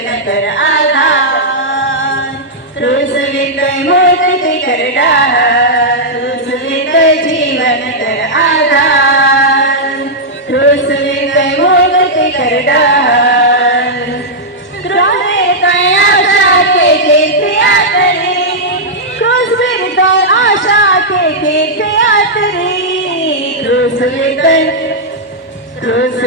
जीवन कर आधार, क्रूस विकय मुक्ति कर डार, क्रूस विकय जीवन कर आधार, क्रूस विकय मुक्ति कर डार। क्रूस विकय आशा के कीर्ति यात्री, क्रूस विकय आशा के कीर्ति यात्री, क्रूस विकय क्रूस